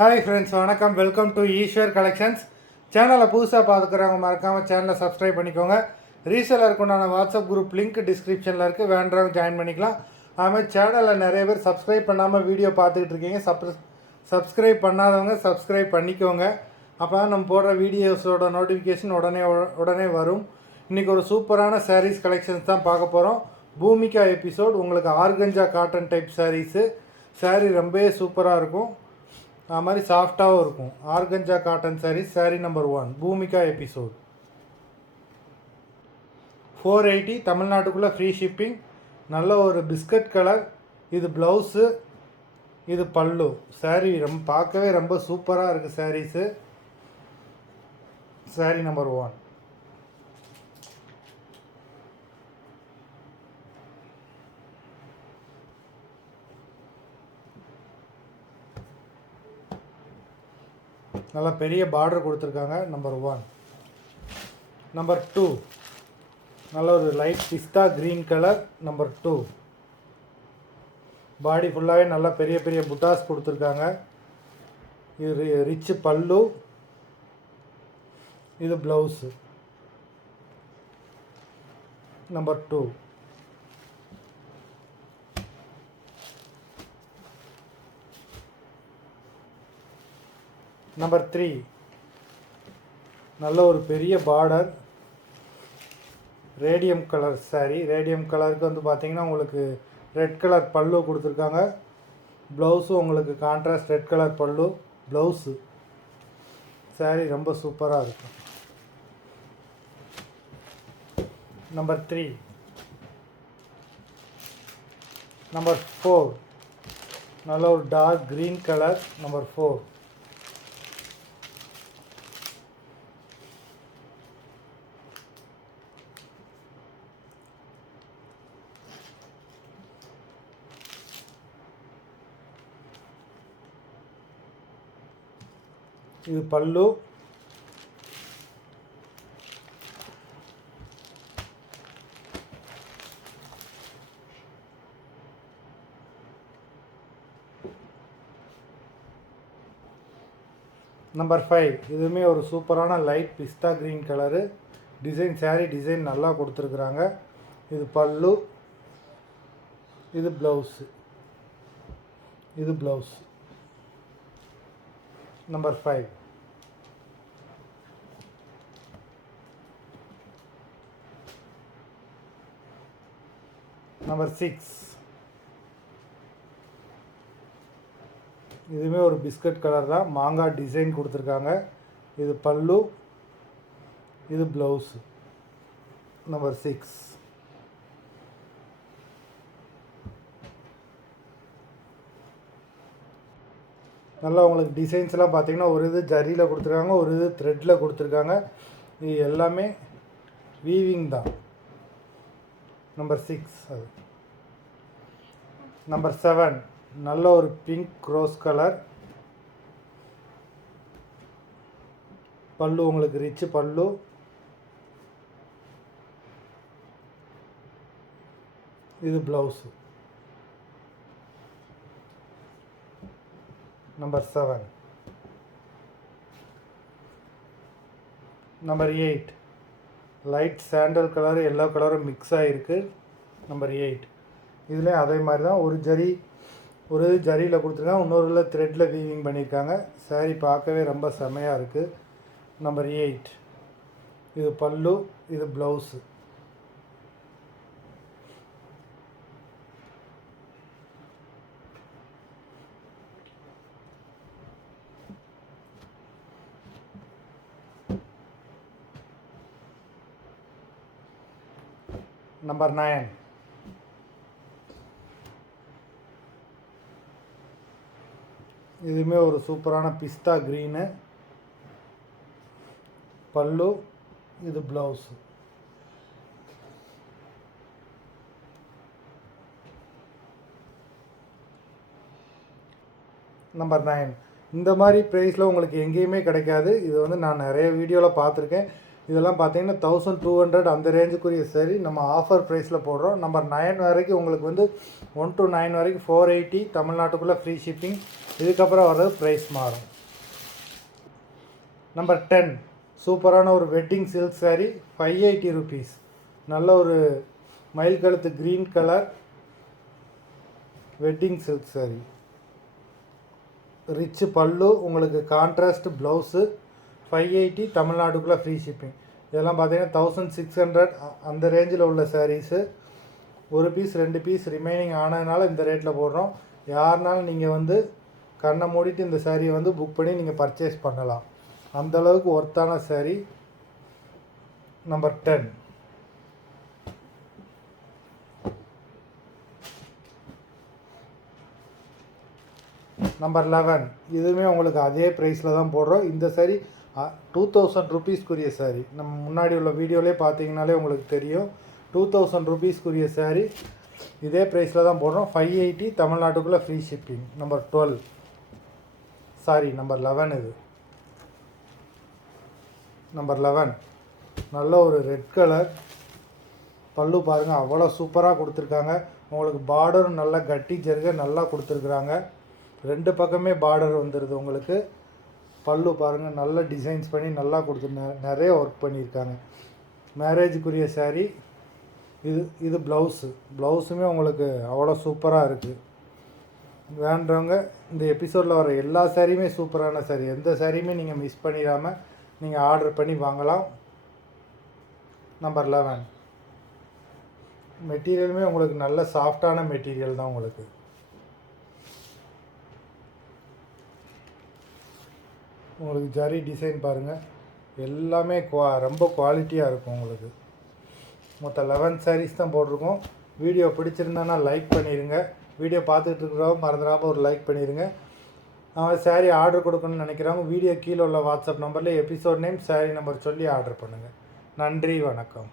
Hi friends, வணக்கம். Welcome to Eswar collections. சேனலை புதுசாக பார்த்துக்கிறவங்க மறக்காமல் சேனலை சப்ஸ்கிரைப் பண்ணிக்கோங்க. ரீசேலருக்கு உண்டான வாட்ஸ்அப் குரூப் லிங்க் டிஸ்கிரிப்ஷனில் இருக்குது, வேண்டவங்க ஜாயின் பண்ணிக்கலாம். அதுமாதிரி சேனலில் நிறைய பேர் சப்ஸ்கிரைப் பண்ணாமல் வீடியோ பார்த்துக்கிட்டு இருக்கீங்க. சப்ஸ்கிரைப் பண்ணாதவங்க சப்ஸ்கிரைப் பண்ணிக்கோங்க. அப்போ தான் நம்ம போடுற வீடியோஸோட நோட்டிஃபிகேஷன் உடனே வரும். இன்றைக்கி ஒரு சூப்பரான சாரீஸ் கலெக்ஷன்ஸ் தான் பார்க்க போகிறோம். பூமிகா எபிசோட். உங்களுக்கு organza cotton type saris. Sari ரொம்பவே சூப்பராக இருக்கும், அது மாதிரி சாஃப்டாகவும் இருக்கும். Organza cotton saris, sari number 1, Bhoomika episode. 480, தமிழ்நாட்டுக்குள்ளே ஃப்ரீ ஷிப்பிங். நல்ல ஒரு பிஸ்கட் கலர். இது ப்ளவுஸு, இது பல்லு. சாரீ பார்க்கவே ரொம்ப சூப்பராக இருக்குது சாரீஸு. சாரீ நம்பர் 1. நல்லா பெரிய பார்டர் கொடுத்துருக்காங்க. நம்பர் 1. நம்பர் 2, நல்ல ஒரு light pista green colour. Number 2, பாடி ஃபுல்லாகவே நல்லா பெரிய பெரிய புட்டாஸ் கொடுத்துருக்காங்க. இது ரிச்சு பல்லு, இது ப்ளவுஸு. நம்பர் 2. நம்பர் 3, நல்ல ஒரு பெரிய border, radium colour sari. Radium கலருக்கு வந்து பார்த்திங்கன்னா உங்களுக்கு ரெட் கலர் பல்லு கொடுத்துருக்காங்க. ப்ளவுஸும் உங்களுக்கு கான்ட்ராஸ்ட் ரெட் கலர் பல்லு, ப்ளவுஸு. சாரீ ரொம்ப சூப்பராக இருக்கும். நம்பர் 3. நம்பர் 4, நல்ல ஒரு டார்க் க்ரீன் கலர். நம்பர் 4. இது பல்லு. நம்பர் 5, இதுவுமே ஒரு சூப்பரான light pista green colour. Design, saree design நல்லா கொடுத்துருக்குறாங்க. இது பல்லு, இது ப்ளவுஸு. இது ப்ளவுஸ். நம்பர் 5. நம்பர் 6, இதுவுமே ஒரு பிஸ்கட் கலர் தான், மாங்காய் டிசைன் கொடுத்துருக்காங்க. இது பல்லு, இது ப்ளவுஸு. நம்பர் 6. நல்லா உங்களுக்கு டிசைன்ஸ்லாம் பார்த்தீங்கன்னா ஒரு இது ஜரியில் கொடுத்துருக்காங்க, ஒரு இது த்ரெட்டில் கொடுத்துருக்காங்க. இது எல்லாமே வீவிங் தான். நம்பர் 6 அது. நம்பர் 7, நல்ல ஒரு பிங்க் ரோஸ் கலர். பல்லு உங்களுக்கு ரிச்சு பல்லு. இது blouse. Number 7. Number 8, light sandal colour yellow கலரும் மிக்ஸ் ஆகிருக்கு. நம்பர் 8. இதுலேயும் அதே மாதிரி தான், ஒரு ஜரியில் கொடுத்துருக்காங்க, இன்னொரு த்ரெட்டில் வீவிங் பண்ணியிருக்காங்க. சாரீ பார்க்கவே ரொம்ப செமையாக இருக்குது. நம்பர் 8. இது பல்லு, இது ப்ளவுஸு. நம்பர் 9, இதுவுமே ஒரு சூப்பரான பிஸ்தா க்ரீனு. பல்லு, இது ப்ளவுஸு. நம்பர் 9. இந்த மாதிரி ப்ரைஸில் உங்களுக்கு எங்கேயுமே கிடைக்காது. இது வந்து நான் நிறைய வீடியோவில் பார்த்துருக்கேன். இதெல்லாம் பார்த்தீங்கன்னா 1200 அந்த ரேஞ்சுக்குரிய saree நம்ம ஆஃபர் ப்ரைஸில் போடுறோம். நம்பர் 9 வரைக்கும் உங்களுக்கு வந்து 1 to 9 வரைக்கும் 480 தமிழ்நாட்டுக்குள்ளே ஃப்ரீ ஷிப்பிங். இதுக்கப்புறம் வர்றது ப்ரைஸ் மாறும். நம்பர் 10 சூப்பரான ஒரு வெட்டிங் சில்க் saree 580 rupees. நல்ல ஒரு மயில் கழுத்து green colour wedding silk saree. Rich பல்லு, உங்களுக்கு கான்ட்ராஸ்ட் ப்ளவுஸு, 580 தமிழ்நாட்டுக்குள்ளே ஃப்ரீ ஷிப்பிங். இதெல்லாம் பார்த்தீங்கன்னா 1600 அந்த ரேஞ்சில் உள்ள சாரீஸு. ஒரு பீஸ் 2 பீஸ் ரிமைனிங் ஆனதுனால இந்த ரேட்டில் போடுறோம். யாருனாலும் நீங்கள் வந்து கண்ணை மூடிட்டு இந்த சாரியை வந்து புக் பண்ணி நீங்கள் பர்ச்சேஸ் பண்ணலாம். அந்தளவுக்கு ஒர்த்தான சாரீ. நம்பர் 10 நம்பர் 11 இதுவுமே உங்களுக்கு அதே ப்ரைஸில் தான் போடுறோம். இந்த சாரீ 2000 rupeesக்குரிய சாரீ. நம்ம முன்னாடி உள்ள வீடியோவிலே பார்த்தீங்கனாலே உங்களுக்கு தெரியும். 2000 rupeesக்குரிய சாரீ இதே ப்ரைஸில் தான் போடுறோம். 580 தமிழ்நாட்டுக்குள்ளே ஃப்ரீ ஷிப்பிங். நம்பர் 11 இது. நம்பர் 11 நல்ல ஒரு ரெட் கலர் பல்லு பாருங்கள், அவ்வளோ சூப்பராக கொடுத்துருக்காங்க. உங்களுக்கு பார்டரும் நல்லா கட்டி ஜருக நல்லா கொடுத்துருக்குறாங்க. 2 பக்கமே பார்டர் வந்துடுது உங்களுக்கு. பல்லு பாருங்கள், நல்ல டிசைன்ஸ் பண்ணி நல்லா நிறைய ஒர்க் பண்ணியிருக்காங்க. மேரேஜுக்குரிய சாரீ இது ப்ளவுஸுமே உங்களுக்கு அவ்வளோ சூப்பராக இருக்குது. வேண்டவங்க இந்த எபிசோடில் வர எல்லா சாரியுமே சூப்பரான சாரீ. எந்த சாரியுமே நீங்கள் மிஸ் பண்ணிடாமல் நீங்கள் ஆர்டர் பண்ணி வாங்கலாம். நம்பர் 11 மெட்டீரியலுமே உங்களுக்கு நல்ல சாஃப்டான மெட்டீரியல் தான். உங்களுக்கு ஜரி டிசைன் பாருங்கள், எல்லாமே ரொம்ப குவாலிட்டியாக இருக்கும். உங்களுக்கு மொத்தம் 11 sarees தான் போட்டிருக்கோம். வீடியோ பிடிச்சிருந்தானா லைக் பண்ணிடுங்க. வீடியோ பார்த்துட்டு இருக்கிறவங்க மறந்துடாமல் ஒரு லைக் பண்ணிடுங்க. சாரீ ஆர்டர் கொடுக்கணும்னு நினைக்கிறவங்க வீடியோ கீழே உள்ள வாட்ஸ்அப் நம்பரில் எபிசோட் நேம், சாரீ நம்பர் சொல்லி ஆர்டர் பண்ணுங்கள். நன்றி, வணக்கம்.